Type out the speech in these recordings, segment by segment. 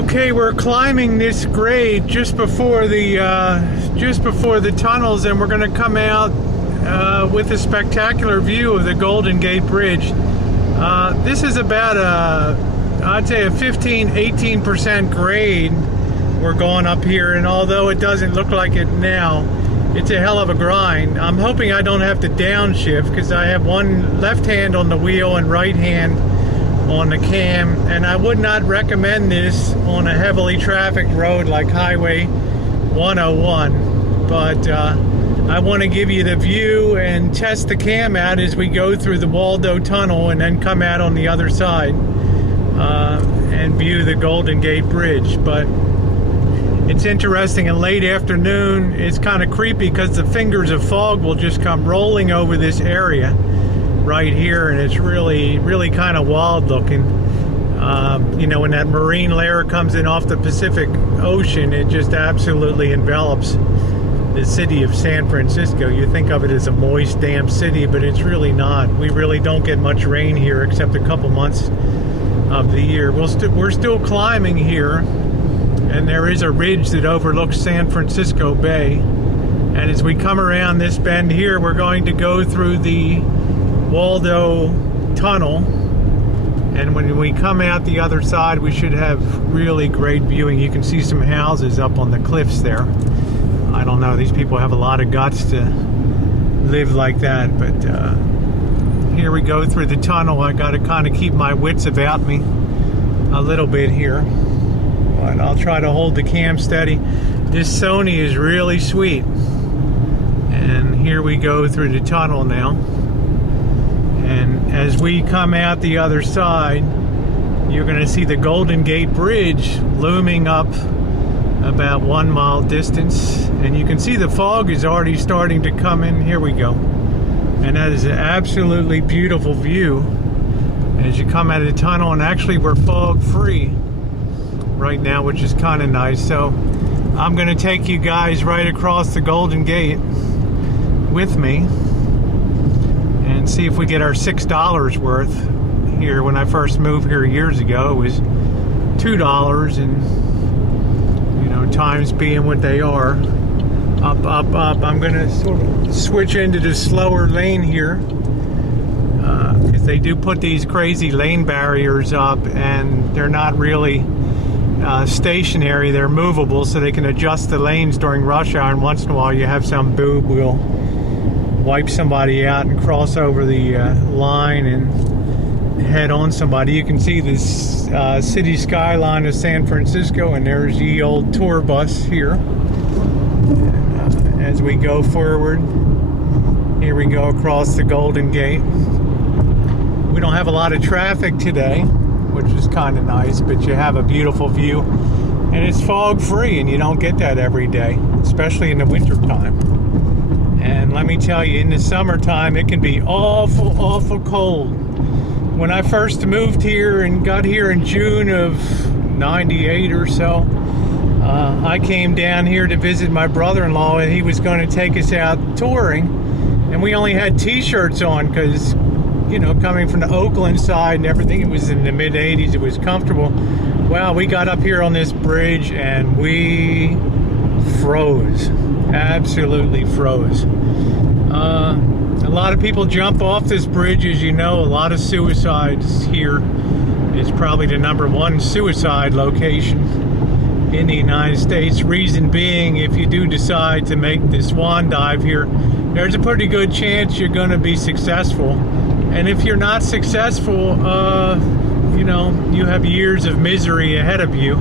Okay, we're climbing this grade just before the tunnels, and we're going to come out with a spectacular view of the Golden Gate Bridge. This is about I'd say a 15-18% grade we're going up here, and although it doesn't look like it now, it's a hell of a grind. I'm hoping I don't have to downshift because I have one left hand on the wheel and right hand on the cam, and I would not recommend this on a heavily trafficked road like Highway 101, but I want to give you the view and test the cam out as we go through the Waldo Tunnel and then come out on the other side and view the Golden Gate Bridge. But it's interesting, in late afternoon it's kind of creepy because the fingers of fog will just come rolling over this area right here, and it's really kind of wild looking. You know, when that marine layer comes in off the Pacific Ocean, it just absolutely envelops the city of San Francisco. You think of it as a moist, damp city, but it's really not. We really don't get much rain here except a couple months of the year. We're still climbing here, and there is a ridge that overlooks San Francisco Bay. And as we come around this bend here, we're going to go through the Waldo Tunnel, and when we come out the other side we should have really great viewing. You can see some houses up on the cliffs there. I don't know, these people have a lot of guts to live like that, but here we go through the tunnel. I got to kind of keep my wits about me a little bit here, but I'll try to hold the cam steady. This Sony is really sweet, and here we go through the tunnel now. And as we come out the other side, you're going to see the Golden Gate Bridge looming up about 1 mile distance. And you can see the fog is already starting to come in. Here we go. And that is an absolutely beautiful view as you come out of the tunnel. And actually we're fog free right now, which is kind of nice. So I'm going to take you guys right across the Golden Gate with me and see if we get our $6 worth here. When I first moved here years ago, it was $2, and you know, times being what they are, up. I'm gonna sort of switch into the slower lane here because they do put these crazy lane barriers up, and they're not really stationary, they're movable, so they can adjust the lanes during rush hour, and once in a while you have some boob will wipe somebody out and cross over the line and head on somebody. You can see this city skyline of San Francisco, and there's the old tour bus here. And, as we go forward, here we go across the Golden Gate. We don't have a lot of traffic today, which is kind of nice, but you have a beautiful view, and it's fog free, and you don't get that every day, especially in the winter time. And let me tell you, in the summertime, it can be awful cold. When I first moved here and got here in June of '98 or so, I came down here to visit my brother-in-law, and he was going to take us out touring. And we only had t-shirts on because, you know, coming from the Oakland side and everything, it was in the mid-80s, it was comfortable. Well, we got up here on this bridge and we froze. Absolutely froze. A lot of people jump off this bridge, as you know. A lot of suicides here. It's probably the #1 suicide location in the United States. Reason being, if you do decide to make the swan dive here, there's a pretty good chance you're going to be successful. And if you're not successful, you know, you have years of misery ahead of you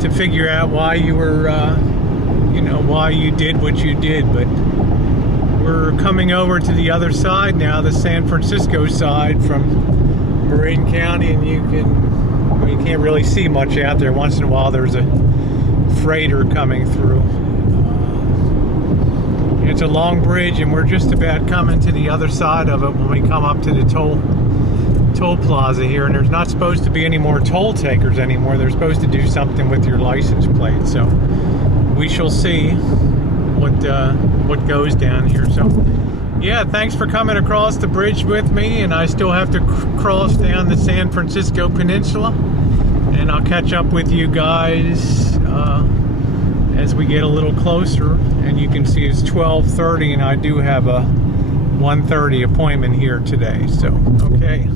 to figure out why you were you know, why you did what you did. But we're coming over to the other side now, the San Francisco side from Marin County, and you can't really see much out there. Once in a while there's a freighter coming through. It's a long bridge, and we're just about coming to the other side of it when we come up to the toll plaza here. And there's not supposed to be any more toll takers anymore. They're supposed to do something with your license plate, so we shall see what goes down here. So yeah, thanks for coming across the bridge with me, and I still have to cross down the San Francisco Peninsula. and I'll catch up with you guys as we get a little closer. And you can see it's 12:30, and I do have a 1:30 appointment here today. So, okay.